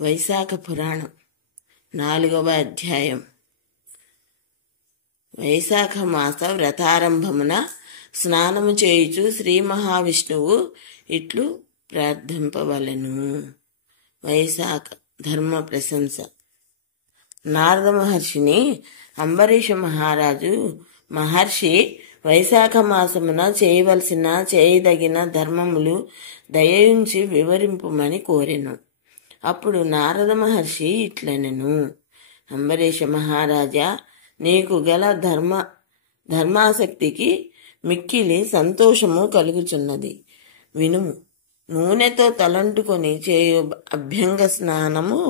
వైశాఖ పురాణం 4వ అధ్యాయం. వైశాఖ మాస వ్రతారంభమున స్నానము చేయుచు శ్రీ మహావిష్ణువు ఇట్లు ప్రార్థింపవలెను. వైశాఖ ధర్మ ప్రశంస. నారద మహర్షిని అంబరీష మహారాజు మహర్షి వైశాఖ మాసమున చేయదగిన ధర్మములు దయయుంచి వివరింపుమని కోరెను. అప్పుడు నారద మహర్షి ఇట్లనెను: అంబరీష మహారాజా, నీకు గల ధర్మాసక్తికి మిక్కిలి సంతోషము కలుగుచున్నది. వినుము. నూనెతో తలంటుకొని చేయు అభ్యంగ స్నానము,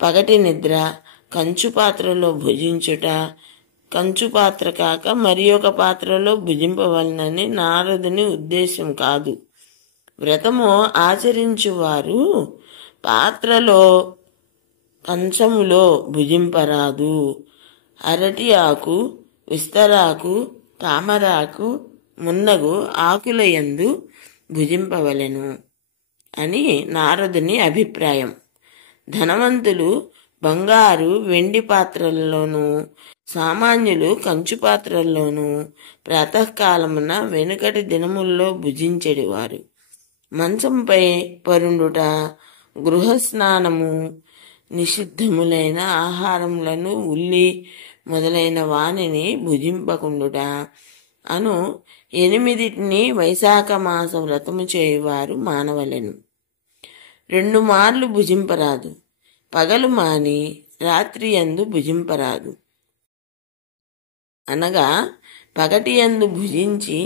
పగటి నిద్ర, కంచు పాత్రలో భుజించుట, కంచు పాత్ర కాక మరి ఒక పాత్రలో భుజింపవలనని నారదుని ఉద్దేశం కాదు. వ్రతము ఆచరించువారు పాత్రలో కంచములో భుజింపరాదు. అరటి ఆకు, విస్తరాకు, తామరాకు మున్నగు ఆకులయందు భుజింపవలెను అని నారదుని అభిప్రాయం. ధనవంతులు బంగారు, వెండి పాత్రల్లోనూ, సామాన్యులు కంచు పాత్రల్లోనూ ప్రాతకాలమున వెనుకటి దినముల్లో భుజించెడివారు. మంచంపై పరుండుట, గృహస్నానము, నిషిద్ధములైన ఆహారములను, ఉల్లి మొదలైన వానిని భుజింపకుండుట అను 8 వైశాఖ మాస వ్రతము చేయువారు మానవలెను. 2 మార్లు భుజింపరాదు. పగలు మాని రాత్రి యందు భుజింపరాదు. అనగా పగటి యందు భుజించి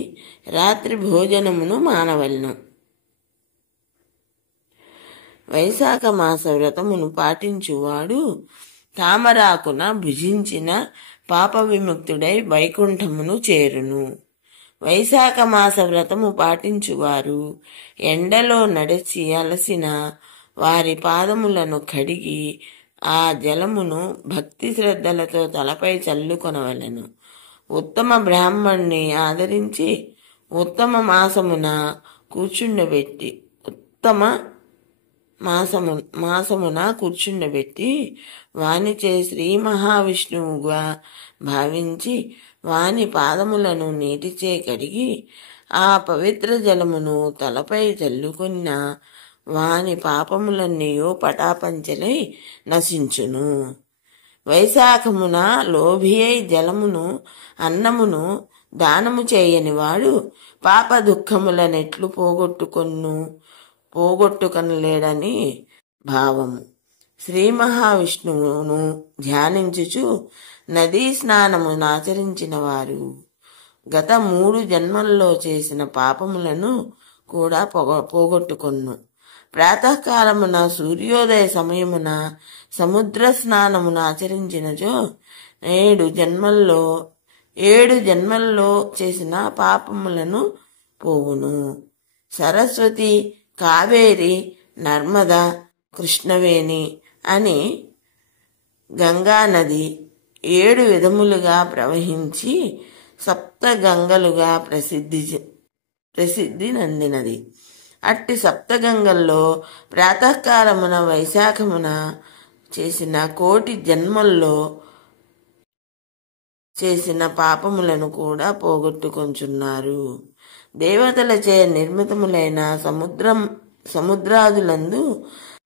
రాత్రి భోజనమును మానవలెను. వైశాఖ మాస వ్రతమును పాటించువాడు తామరాకున భుజించిన పాప విముక్తుడై వైకుంఠమును చేరును. వైశాఖ మాస వ్రతము పాటించువారు ఎండలో నడిచి అలసిన వారి పాదములను కడిగి ఆ జలమును భక్తి శ్రద్ధలతో తలపై చల్లుకొనవలెను. ఉత్తమ బ్రాహ్మణ్ణి ఆదరించి ఉత్తమ మాసమున కూర్చుండబెట్టి వానిచే శ్రీ మహావిష్ణువుగా భావించి వాని పాదములను నీటిచే కడిగి ఆ పవిత్ర జలమును తలపై చల్లుకున్న వాని పాపములన్నీయో పటాపంచలై నశించును. వైశాఖమున లోభి అయి జలమును, అన్నమును దానము చేయనివాడు పాప దుఃఖములనెట్లు పోగొట్టుకొనలేడని భావము. శ్రీ మహావిష్ణువును ధ్యానించుచు నదీ స్నానమును ఆచరించిన వారు గత 3 జన్మల్లో చేసిన పాపములను కూడా పోగొట్టుకొన్ను. ప్రాతకాలమున సూర్యోదయ సమయమున సముద్ర స్నానమును ఆచరించినచో 7 జన్మల్లో చేసిన పాపములను పోవును. సరస్వతి, కావేరి, నర్మద, కృష్ణవేణి అని గంగా నది 7 విధములుగా ప్రవహించి సప్త గంగలుగా ప్రసిద్ధి నందినది. అట్టి సప్తగంగల్లో ప్రాతకాలమున వైశాఖమున చేసిన 1,000,000 జన్మల్లో చేసిన పాపములను కూడా పోగొట్టుకొంచున్నారు. దేవతలచే నిర్మితములైన సముద్రాదులందు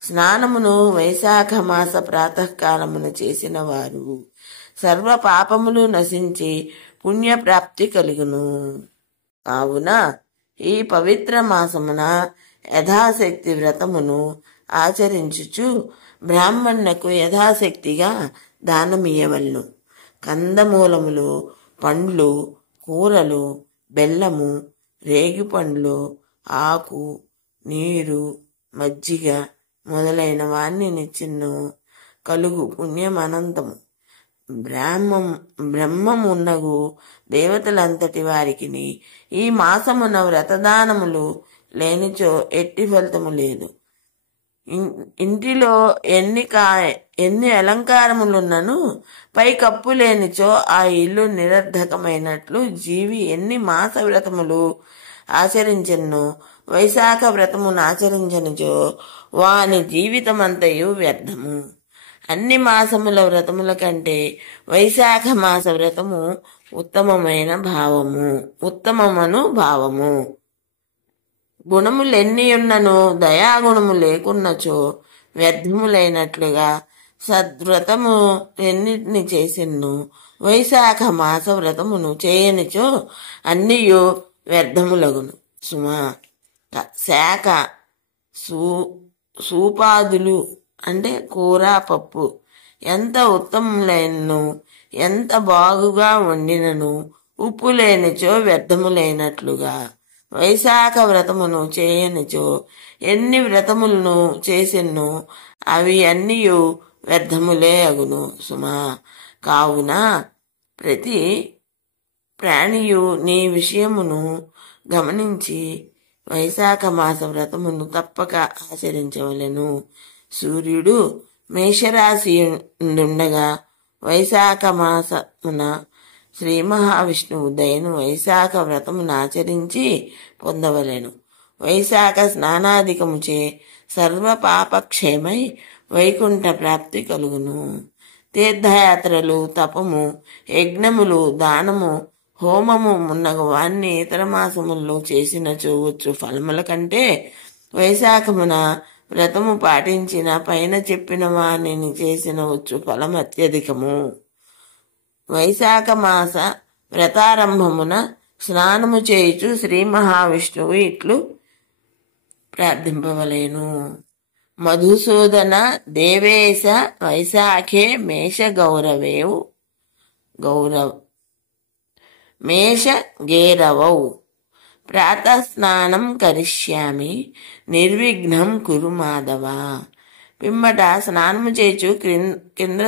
స్నానమును వైశాఖ మాస ప్రాతకాలమున చేసిన వారు సర్వ పాపములు నశించి పుణ్యప్రాప్తి కలుగును. కావున ఈ పవిత్ర మాసమున యథాశక్తి వ్రతమును ఆచరించుచు బ్రాహ్మణులకు యథాశక్తిగా దానమియ్యవలను. కందమూలములు, పండ్లు, కూరలు, బెల్లము, రేగిపండ్లు, ఆకు, నీరు, మజ్జిగ మొదలైన వాన్ని నిచ్చిన్ను కలుగు పుణ్యం అనంతము. బ్రహ్మమున్నగు దేవతలంతటి వారికి ఈ మాసమున వ్రతదానములు లేనిచో ఎట్టి ఫలితము లేదు. ఇంటిలో ఎన్ని అలంకారములున్నను పై కప్పు లేనిచో ఆ ఇల్లు నిరర్ధకమైనట్లు జీవి ఎన్ని మాస వ్రతములు ఆచరించెను వైశాఖ వ్రతమును ఆచరించనిచో వాని జీవితమంతయు వ్యర్థము. అన్ని మాసముల వ్రతముల కంటే వైశాఖ మాస వ్రతము ఉత్తమమను భావము. గుణములెన్నియున్నను దయాగుణము లేకున్నచో వ్యర్థములైనట్లుగా సద్వ్రతము ఎన్నిటిని చేసిన్ను వైశాఖ మాస వ్రతమును చేయనిచో అన్నియు వ్యర్థములగును సుమా. శాఖ సూపాదులు అంటే కూర పప్పు ఎంత ఉత్తములైనను ఎంత బాగుగా వండినను ఉప్పు లేనిచో వ్యర్థములైనట్లుగా వైశాఖ వ్రతమును చేయనిచో ఎన్ని వ్రతములను చేసిన్నో అవి అన్నియు వ్యర్థములే అగును సుమా. కావున ప్రతి ప్రాణియు నీ విషయమును గమనించి వైశాఖ మాస వ్రతమును తప్పక ఆచరించవలెను. సూర్యుడు మేషరాశి ఉండగా వైశాఖ మాసమున శ్రీ మహావిష్ణువు దయను వైశాఖ వ్రతమును ఆచరించి పొందవలెను. వైశాఖ స్నానాధికముచే సర్వ పాపక్షేమై వైకుంఠ ప్రాప్తి కలుగును. తీర్థయాత్రలు, తపము, యజ్ఞములు, దానము, హోమము మున్నగువాన్ని ఇతర మాసముల్లో చేసిన చూవచ్చు ఫలముల కంటే వైశాఖమున వ్రతము పాటించిన పైన చెప్పిన వాణిని చేసిన వచ్చు ఫలం అత్యధికము. వైశాఖ మాస వ్రతారంభమున స్నానము చేయుచు శ్రీ మహావిష్ణువు ఇట్లు ప్రార్థింపవలేను. మధుసూదన దేవేశ వైశాఖే మేష గేరవౌ ప్రాతఃస్నానం కరిష్యామి నిర్విఘ్నం కురు మాధవ. పిమ్మట స్నానము చేచు కింద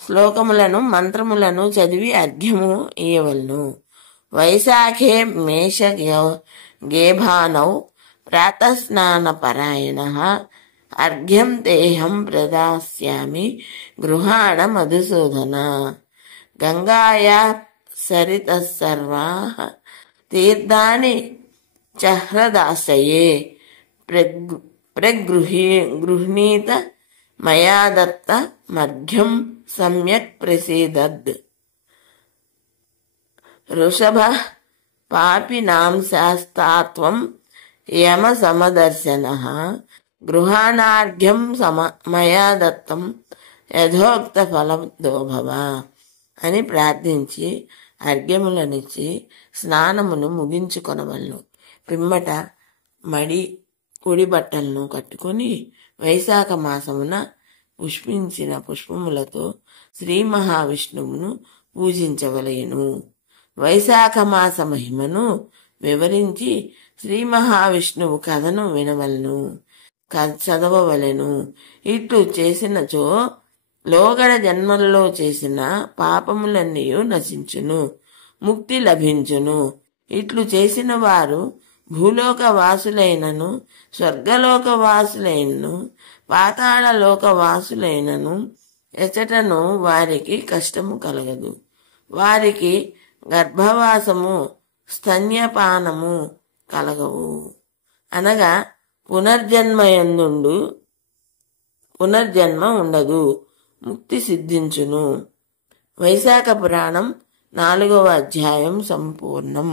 శ్లోకములను మంత్రములను చదివి అర్ఘ్యము ఇయ్యవలను. వైశాఖే మేష గేభానౌ ప్రాతఃస్నాన పరాయణ అర్ఘ్యం తేహం ప్రదాస్యామి గృహాణ మధుసూదన. గంగాయా సరితః సర్వాః తీర్థాని చహ్రదాసయే ప్రగృహీత మయా దత్త మర్ఘ్యం సమ్యక్ ప్రసీదద్. వృషభ పాపినాం శాస్తాత్వం యమ సమదర్శనః గృహాణార్ఘ్యం మయా దత్తం యథోక్త ఫలదో భవ అని ప్రార్థించి అర్ఘ్యములనిచ్చి స్నానమును ముగించుకొనవలను. పిమ్మట పొడి బట్టలను కట్టుకొని వైశాఖ మాసమున పుష్పించిన పుష్పములతో శ్రీ మహావిష్ణువును పూజించవలెను. వైశాఖ మాస మహిమను వివరించి శ్రీ మహావిష్ణువు కథను వినవలను, చదవవలెను. ఇట్లు చేసినచో లోగడ జన్మలలో చేసిన పాపములన్నీ నశించును, ముక్తి లభించును. ఇట్లు చేసిన వారు భూలోక వాసులైనను స్వర్గలోక వాసులైనను పాతాళ లోక వాసులైనను ఎచటను వారికి కష్టము కలగదు. వారికి గర్భవాసము స్తన్యపానము కలగవు. అనగా పునర్జన్మ ఉండదు, ముక్తి సిద్ధించును. వైశాఖ పురాణం 4వ అధ్యాయం సంపూర్ణం.